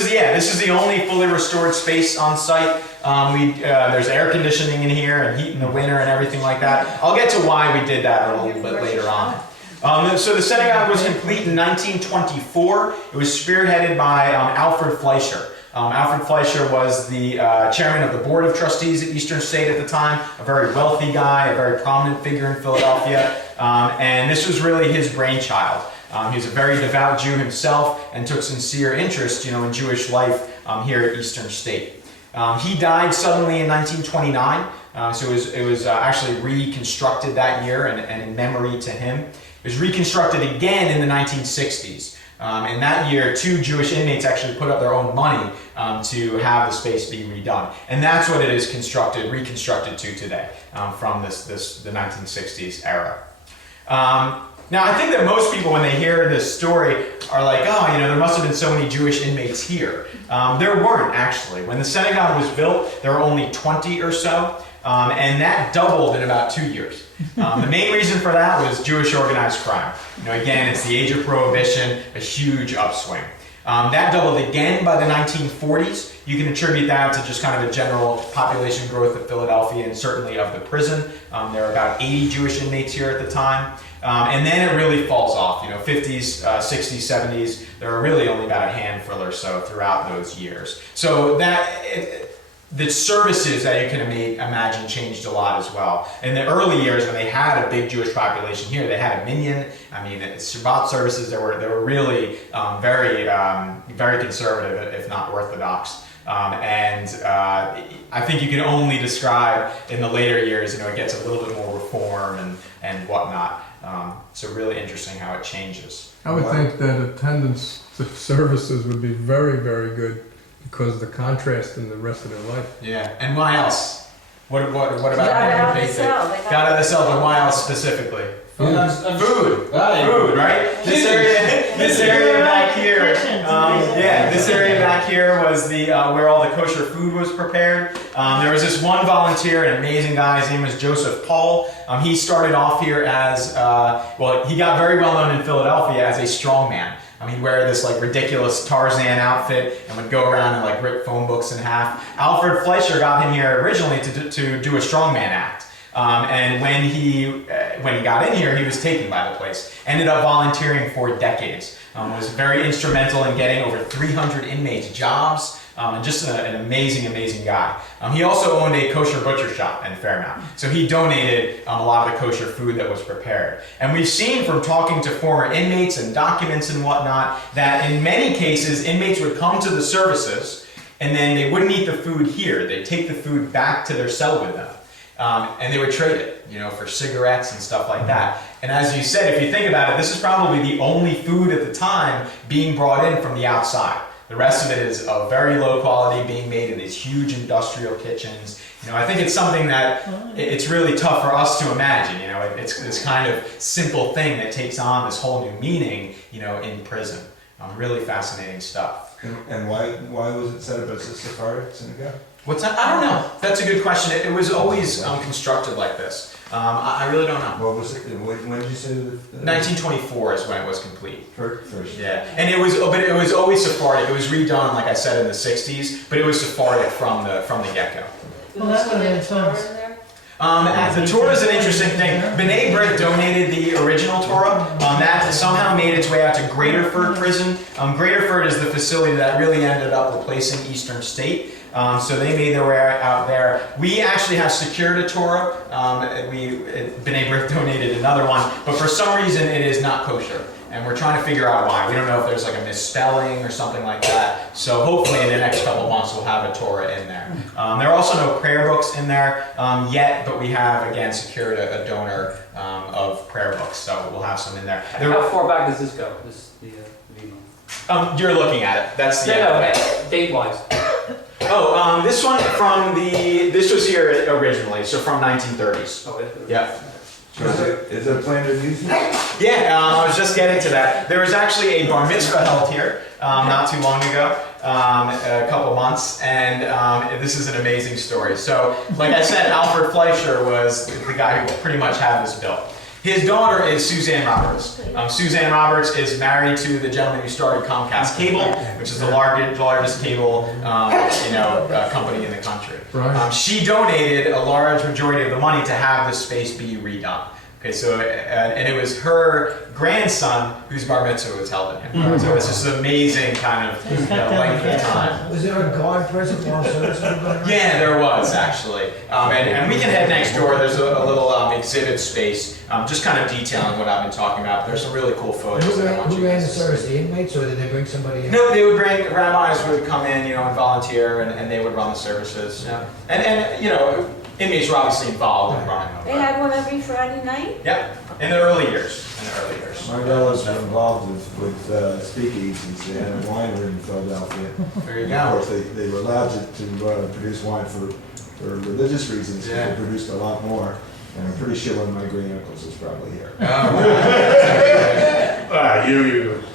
is the only fully restored space on site. There's air conditioning in here and heat in the winter and everything like that. I'll get to why we did that a little bit later on. So the synagogue was complete in 1924. It was spearheaded by Alfred Fleischer. Alfred Fleischer was the chairman of the board of trustees at Eastern State at the time, a very wealthy guy, a very prominent figure in Philadelphia, and this was really his brainchild. He was a very devout Jew himself and took sincere interest, you know, in Jewish life here at Eastern State. He died suddenly in 1929, so it was actually reconstructed that year, and in memory to him. It was reconstructed again in the 1960s. And that year, 2 Jewish inmates actually put up their own money to have the space be redone. And that's what it is reconstructed to today from the 1960s era. Now, I think that most people, when they hear this story, are like, oh, you know, there must have been so many Jewish inmates here. There weren't, actually. When the synagogue was built, there were only 20 or so. And that doubled in about 2 years. The main reason for that was Jewish organized crime. You know, again, it's the age of Prohibition, a huge upswing. That doubled again by the 1940s. You can attribute that to just kind of a general population growth of Philadelphia and certainly of the prison. There are about 80 Jewish inmates here at the time. And then it really falls off. You know, 50s, 60s, 70s, there are really only about a handful or so throughout those years. So the services that you can imagine changed a lot as well. In the early years, when they had a big Jewish population here, they had a minyan. I mean, Shabbat services, they were really very conservative, if not orthodox. I think you can only describe in the later years, you know, it gets a little bit more reform and whatnot. So really interesting how it changes. I would think that attendance to services would be very, very good because of the contrast in the rest of their life. Yeah, and why else? What about Got out of the cell. Got out of the cell, but why else specifically? Food, Right. right? This area back here, this area back here was the where all the kosher food was prepared. There was this one volunteer, an amazing guy. His name was Joseph Paul. He started off here as he got very well known in Philadelphia as a strongman. He'd wear this like ridiculous Tarzan outfit and would go around and like rip phone books in half. Alfred Fleischer got him here originally to do a strongman act. And when he got in here, he was taken by the place. Ended up volunteering for decades. Was very instrumental in getting over 300 inmates jobs. And just an amazing guy. He also owned a kosher butcher shop in Fairmount. So he donated a lot of the kosher food that was prepared. And we've seen from talking to former inmates and documents and whatnot, that in many cases, inmates would come to the services and then they wouldn't eat the food here. They'd take the food back to their cell with them. And they would trade it, for cigarettes and stuff like that. And as you said, if you think about it, this is probably the only food at the time being brought in from the outside. The rest of it is of very low quality, being made in these huge industrial kitchens. I think it's something that it's really tough for us to imagine. It's this kind of simple thing that takes on this whole new meaning, in prison. Really fascinating stuff. And why was it set up as a Sephardic synagogue? What's that? I don't know. That's a good question. It was always constructed like this. I really don't know. What was it? When did you say that? 1924 is when it was complete. First. Yeah, and it was always Sephardic. It was redone, like I said, in the 60s, but it was Sephardic from the get-go. Well, that would have been The Torah is an interesting thing. B'nai B'rith donated the original Torah. That somehow made its way out to Graterford Prison. Graterford is the facility that really ended up replacing Eastern State. So they made their way out there. We actually have secured a Torah. B'nai B'rith donated another one, but for some reason it is not kosher. And we're trying to figure out why. We don't know if there's like a misspelling or something like that. So hopefully in the next couple of months we'll have a Torah in there. There are also no prayer books in there yet, but we have, again, secured a donor of prayer books. So we'll have some in there. How far back does this go? You're looking at it. That's the date-wise. This one this was here originally, so from 1930s. Oh, yeah. Is there a plan to use it? Yeah, I was just getting to that. There was actually a bar mitzvah held here not too long ago, a couple months, and this is an amazing story. So, like I said, Alfred Fleischer was the guy who pretty much had this built. His daughter is Suzanne Roberts. Suzanne Roberts is married to the gentleman who started Comcast Cable, which is the largest cable company in the country. Right. She donated a large majority of the money to have this space be redone. Okay, so and it was her grandson whose bar mitzvah was held in him. So it's just an amazing kind of length of time. Was there a guard present while service was going on? Yeah, there was actually. And we can head next door. There's a little exhibit space, just kind of detailing what I've been talking about. There's some really cool photos. Who ran the service? The inmates, or did they bring somebody in? No, they would bring rabbis who would come in, and volunteer, and they would run the services. Yeah. And inmates were obviously involved in running them. They had one every Friday night? Yep, in the early years. My relatives were involved with speakeasies. They had a winery in Philadelphia. There you go. Of course, they were allowed to produce wine for religious reasons. Yeah. They produced a lot more. And I'm pretty sure one of my great uncles is probably here.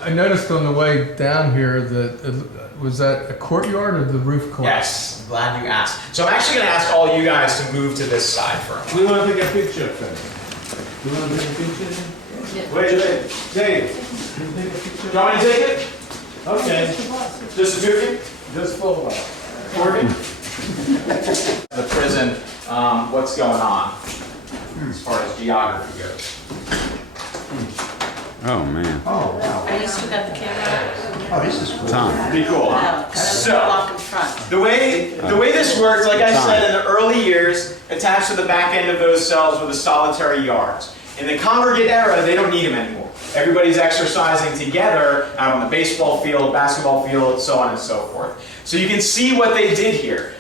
I noticed on the way down here that was that a courtyard or the roof collapsed? Yes, glad you asked. So I'm actually going to ask all you guys to move to this side for a moment. We want to take a picture first. You want to take a picture? Wait. Dave. Do you want me to take it? Okay. Just the two of you? Just full of The prison, what's going on as far as geography goes. Oh, man. Oh, wow. I used to got the camera. Oh, this is cool. Tom. Pretty cool, huh? Walk So, in front. the way this works, like I said, in the early years, attached to the back end of those cells were the solitary yards. In the congregate era, they don't need them anymore. Everybody's exercising together out on the baseball field, basketball field, so on and so forth. So you can see what they did here.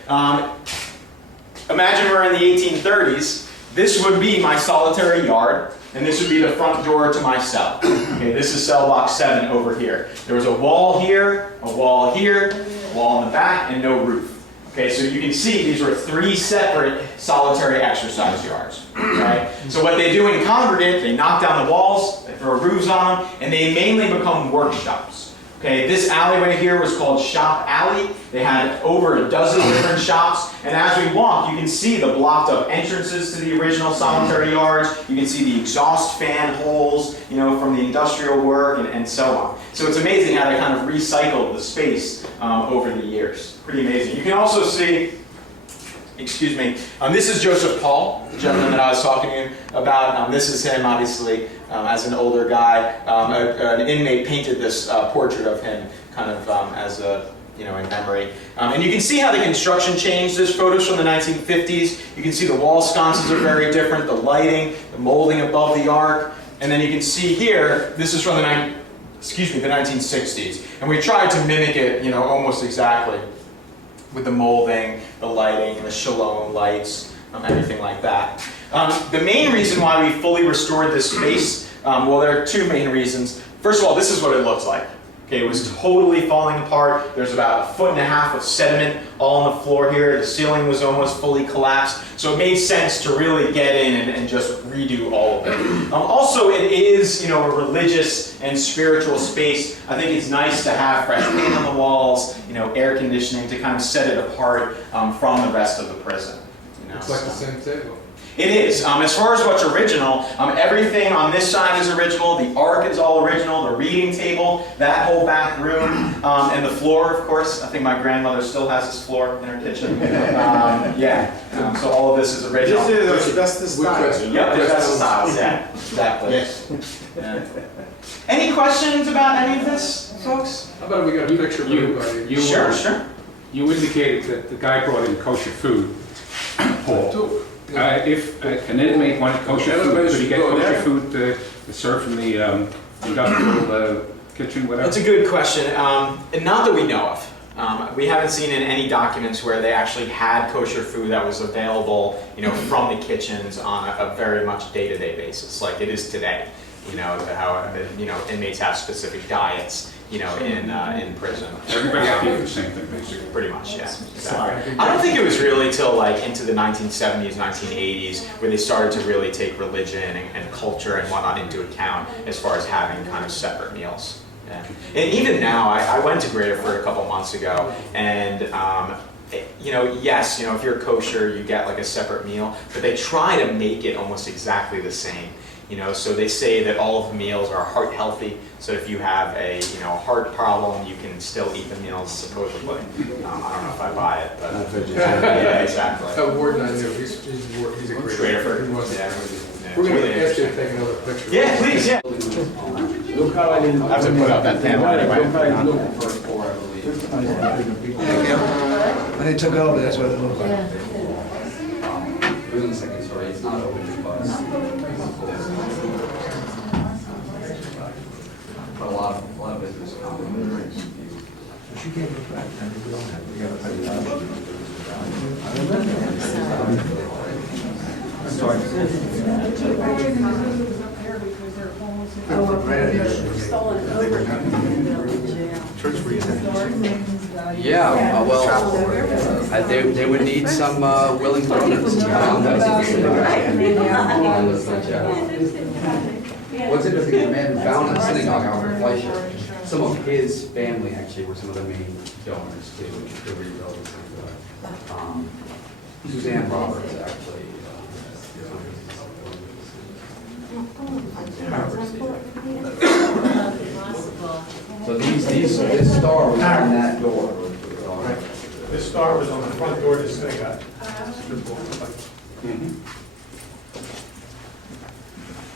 Imagine we're in the 1830s. This would be my solitary yard, and this would be the front door to my cell. Okay, this is cell box 7 over here. There was a wall here, a wall here, a wall in the back, and no roof. Okay, so you can see these were 3 separate solitary exercise yards. Right? So what they do in congregate, they knock down the walls, they throw roofs on them, and they mainly become workshops. Okay, this alleyway here was called Shop Alley. They had over a dozen different shops, and as we walk, you can see the blocked up entrances to the original solitary yards. You can see the exhaust fan holes, from the industrial work and so on. So it's amazing how they kind of recycled the space over the years. Pretty amazing. You can also see, this is Joseph Paul, the gentleman that I was talking to you about. This is him, obviously, as an older guy. An inmate painted this portrait of him kind of as a you know, in memory. And you can see how the construction changed. There's photos from the 1950s. You can see the wall sconces are very different, the lighting, the molding above the arc. And then you can see here, this is from the 1960s. And we tried to mimic it, you know, almost exactly with the molding, the lighting, the shalom lights, everything like that. The main reason why we fully restored this space, well, there are two main reasons. First of all, this is what it looks like. Okay, it was totally falling apart. There's about 1.5 feet of sediment all on the floor here. The ceiling was almost fully collapsed. So it made sense to really get in and just redo all of it. Also, it is, you know, a religious and spiritual space. I think it's nice to have fresh paint on the walls, you know, air conditioning to kind of set it apart from the rest of the prison. You know, It's like the same table. It is. As far as what's original, everything on this side is original. The arc is all original. The reading table, that whole back room, and the floor, of course. I think my grandmother still has this floor in her kitchen. So all of this is original. This is asbestos style. Yep, asbestos styles. Yeah, exactly. Yes. Yeah. Any questions about any of this, folks? How about we got a picture of everybody? Sure. You indicated that the guy brought in kosher food, Paul. If an inmate wanted kosher food, could he get kosher food served from the industrial kitchen, whatever? That's a good question, and not that we know of. We haven't seen in any documents where they actually had kosher food that was available, you know, from the kitchens on a very much day-to-day basis, like it is today. You know, how inmates have specific diets, you know, in prison. Everybody had to eat the same thing, basically. Pretty much, yeah. Exactly. I don't think it was really till like into the 1970s, 1980s, where they started to really take religion and culture and whatnot into account as far as having kind of separate meals. Yeah. And even now, I went to Graterford a couple months ago, and you know, yes, you know, if you're kosher, you get like a separate meal, but they try to make it almost exactly the same. You know, so they say that all of the meals are heart healthy. So if you have a heart problem, you can still eat the meals supposedly. I don't know if I buy it, but yeah, exactly. Warden, I knew he's a great Graterford. He was. Yeah. We're going to ask you to take another picture. Yeah, please. Yeah. I have to put up that panel anyway. When they took over, that's what it looked like. It was in the second story, it's not open to bus. But a lot of business comments. She gave it back, and we don't have, we gotta pay that. Yeah, well, they would need some willing donors. What's interesting is the man who founded the synagogue, Albert Fleischer, some of his family actually were some of the main donors to rebuild the synagogue. Suzanne Roberts actually. So this star was on that door. This star was on the front door of the synagogue.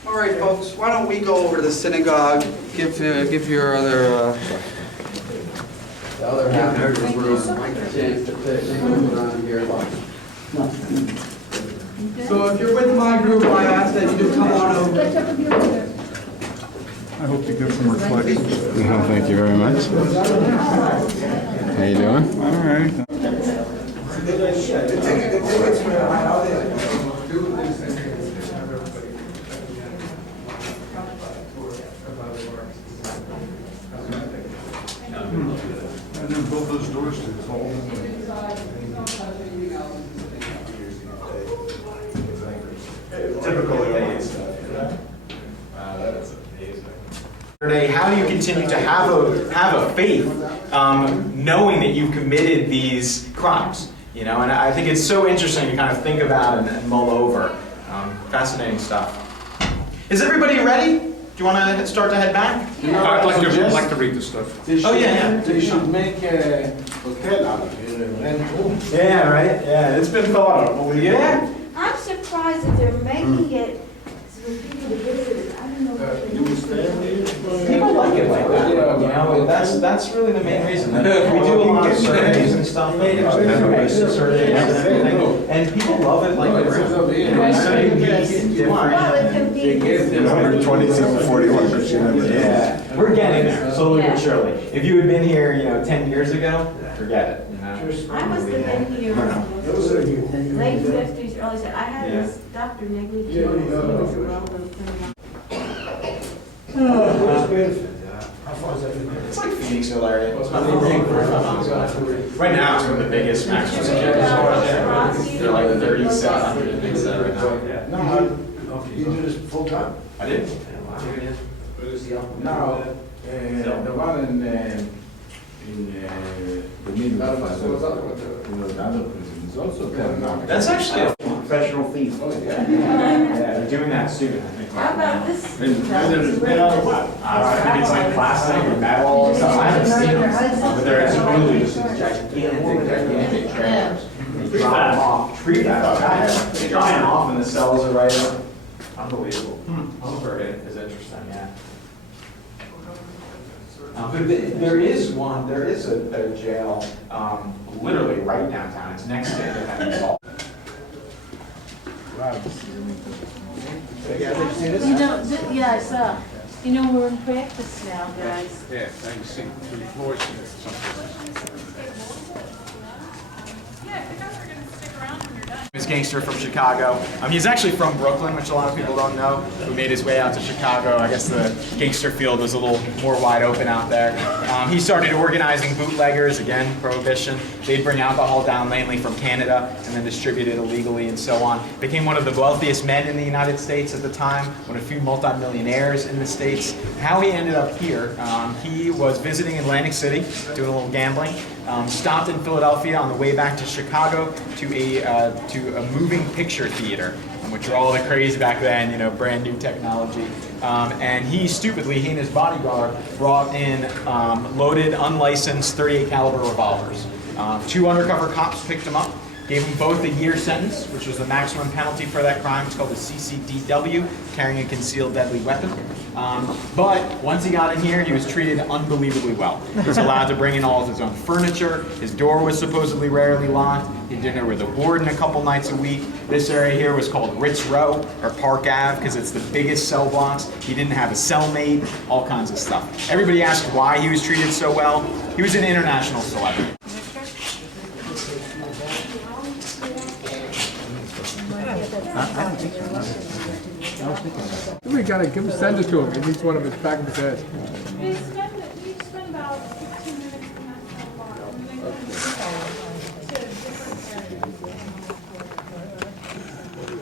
All right, folks, why don't we go over to the synagogue, give your other the other half of the room a chance to fit around here. So if you're with my group, I ask that you do come on over. I hope to get some reflection. No, thank you very much. How you doing? All right. And then build those doors to the whole. Typical How do you continue to have a faith, knowing that you've committed these crimes? You know, and I think it's so interesting to kind of think about and mull over. Fascinating stuff. Is everybody ready? Do you want to start to head back? I'd like to read this stuff. Oh yeah. They should make a hotel out of it, rent rooms. Yeah, right. Yeah, it's been thought of. Yeah. I'm surprised that they're making it so people to visit it. I don't know. People like it like that. know, that's really the main reason. We do a lot of surveys and stuff, surveys and everything, and people love it like it's Number 41. Yeah, we're getting there, slowly but surely. If you had been here, 10 years ago, forget it, I must have been here late 50s, early 70s. I had this Dr. Negley, he was a well-known criminal. It's like Phoenixville area. It's not big. Right now, it's one of the biggest maximum security stores there. They're like 3,700 things there right now. No, you do this full time? I did. No, the one in the middle of the other prison is also there. That's actually a Professional fees. yeah, they're doing that soon, I think. How about this? I think it's like plastic or metal or something. I haven't seen them, but they're absolutely just gigantic trailers. They drop them off, treat that. They dry them off and the cells are right up. Unbelievable. Hillsburg is interesting, yeah. But there is a jail, literally right downtown. It's next to Independence Hall. Yeah, I saw. We're in practice now, guys. Yeah, now you see 3 floors. He's a gangster from Chicago. He's actually from Brooklyn, which a lot of people don't know, who made his way out to Chicago. I guess the gangster field was a little more wide open out there. He started organizing bootleggers, again, prohibition. They'd bring alcohol down mainly from Canada and then distribute it illegally and so on. Became one of the wealthiest men in the United States at the time, one of a few multimillionaires in the States. How he ended up here, he was visiting Atlantic City, doing a little gambling, stopped in Philadelphia on the way back to Chicago to a moving picture theater, which were all the craze back then, brand new technology. And he and his bodyguard brought in loaded, unlicensed .38 caliber revolvers. 2 undercover cops picked him up, gave him both a year sentence, which was the maximum penalty for that crime. It's called a CCDW, carrying a concealed deadly weapon. But once he got in here, he was treated unbelievably well. He was allowed to bring in all of his own furniture. His door was supposedly rarely locked. He had dinner with a warden a couple nights a week. This area here was called Ritz Row, or Park Ave, because it's the biggest cell blocks. He didn't have a cellmate, all kinds of stuff. Everybody asked why he was treated so well. He was an international celebrity. We gotta send it to him. He needs one of his back of his head. We spend about 15 minutes in that cell block, and then go to different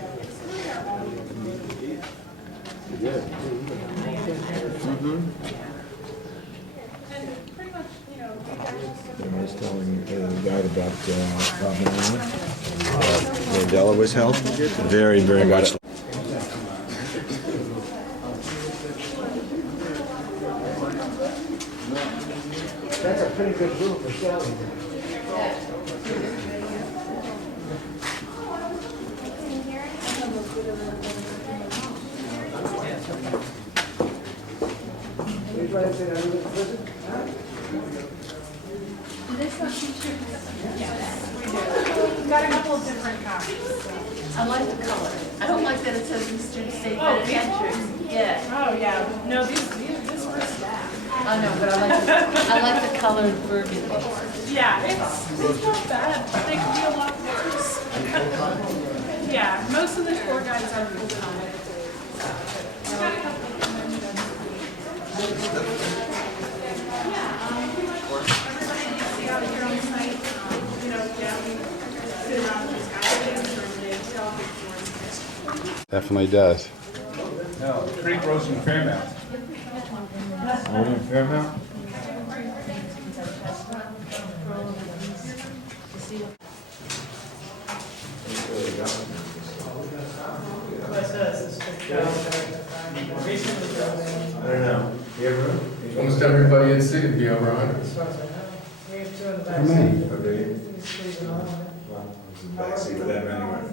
areas. And pretty much, I was telling the guy about Mandela was held. Very, very much. That's a pretty good room for selling. We've got a couple of different copies. I like the color. I don't like that it says Eastern State Penitentiary. Yeah. Oh, yeah. No, this were staff. I know, but I like the colored burgundy. Yeah, it's not bad. They could be a lot worse. Yeah, most of the tour guides are full-time. We've got a couple of them. Everybody you see out here on site, we sit around these guys and they tell big stories. Definitely does. No, Creek Rose in Fairmount. In Fairmount? I don't know. You have room? Almost everybody in city would be over 100. How many? Backseat with them anyway.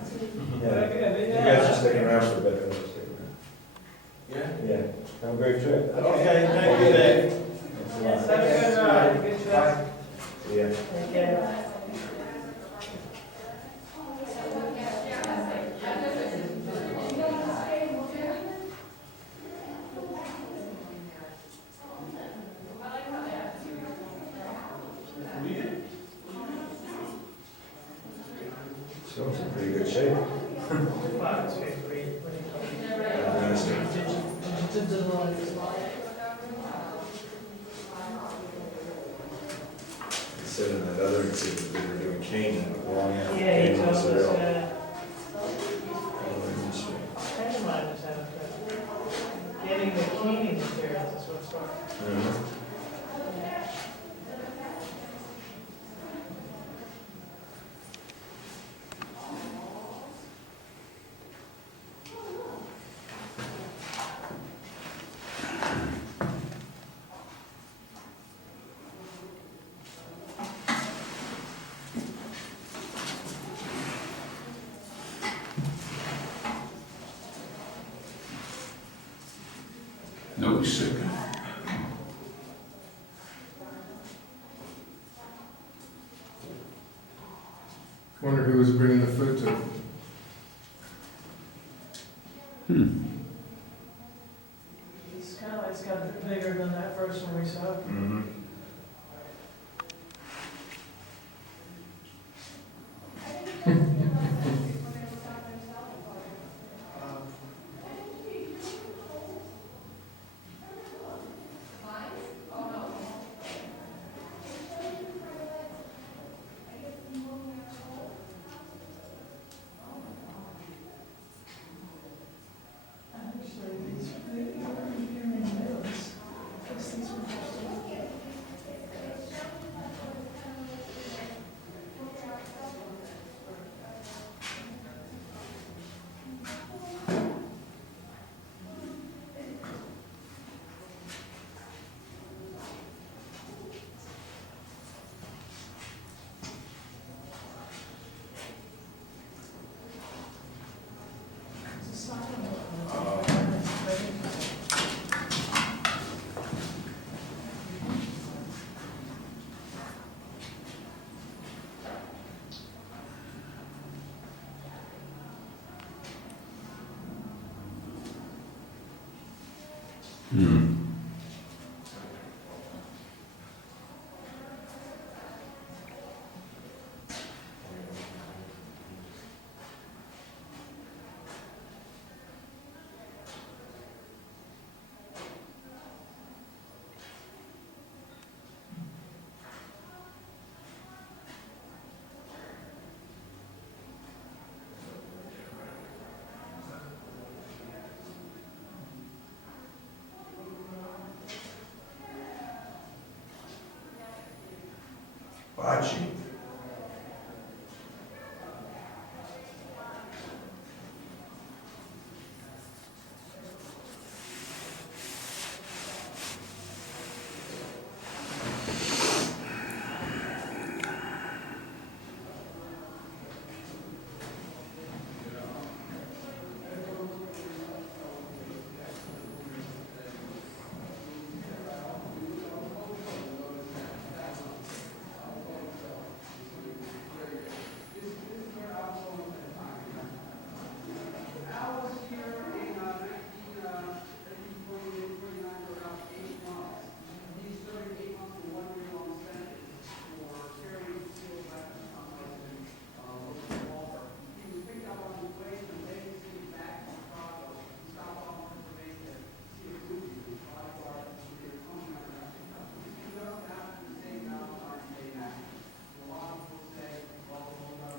Yeah. You guys are sticking around for a bit. Yeah? Yeah. Have a great trip. Okay, thank you, Dave. Yes, have a good ride, good trip. See ya. Take care. So it's in pretty good shape. Wow, it's great, great. He said in that other exhibit, they were doing caning, long after Yeah, he caning told was us, available. friend of mine is having trouble getting the cleaning materials, is what's wrong. Nobody's sick. Wonder who was bringing the food to. It's kind of, it's got a bit bigger than that first one we saw. Mm-hmm. Actually, these, they are hearing those. I guess these ones are still. Bocce.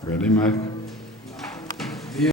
Ready, Mike?